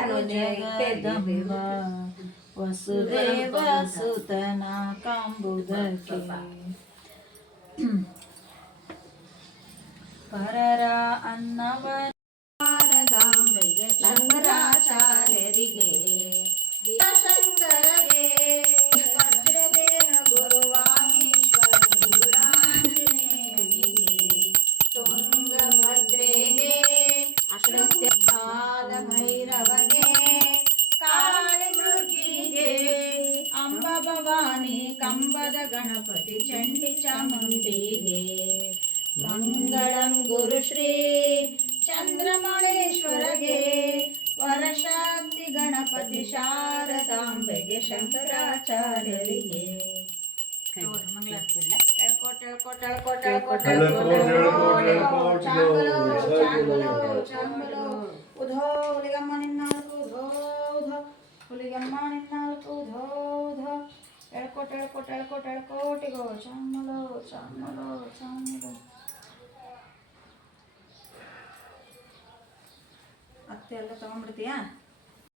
ಜಗದಂಬ ವಸುದೇವ ಸುತನ ಕಾಂಬುದಕ್ಕೆ ಪರರ ಅನ್ನವ ಶಾರದಾಂಬೆಗೆ ಶಂಕರಾಚಾರ್ಯರಿಗೆ ಶಂಕರಗೆ ವಜ್ರದೇಹ ಗುರುವಾಗೀಶ್ವರ ಗುರುಡಾಂಜನೇಯನಿಗೆ ತುಂಗಭದ್ರೆಗೆ ಅಶ್ವತ್ಥಾದ ಭೈರವಗೆ ಕಾಳಿ ಮೃಗಿಗೆ ಅಂಬ ಭವಾನಿ ಕಂಬದ ಗಣಪತಿ ಚಂಡಿ ಚಾಮುಂಡಿಗೆ ಮಂಗಳಂ ಗುರುಶ್ರೀ ಚಂದ್ರಮೌಳೇಶ್ವರಗೆ ವರಶಕ್ತಿ ಗಣಪತಿ ಶಾರದಾಂಬೆಗೆ ಶಂಕರಾಚಾರ್ಯರಿಗೆ ಉಧೋ ಹುಲಿಗಮ್ಮ ನಿನ್ನಾಲ್ಕು ಉಧೋ ಉಧೋ ಹುಲಿಗಮ್ಮ ನಿನ್ನಾಲ್ಕು ಉಧೋ ಉಧೋ ಎಳ್ಕೋಟಿಗೋ ಚಾಮಲೋ ಚಾಮಲೋ ಚಾಮಲೋ. ಅತ್ತೆ ಎಲ್ಲ ತಗೊಂಡ್ಬಿಡ್ತೀಯಾ?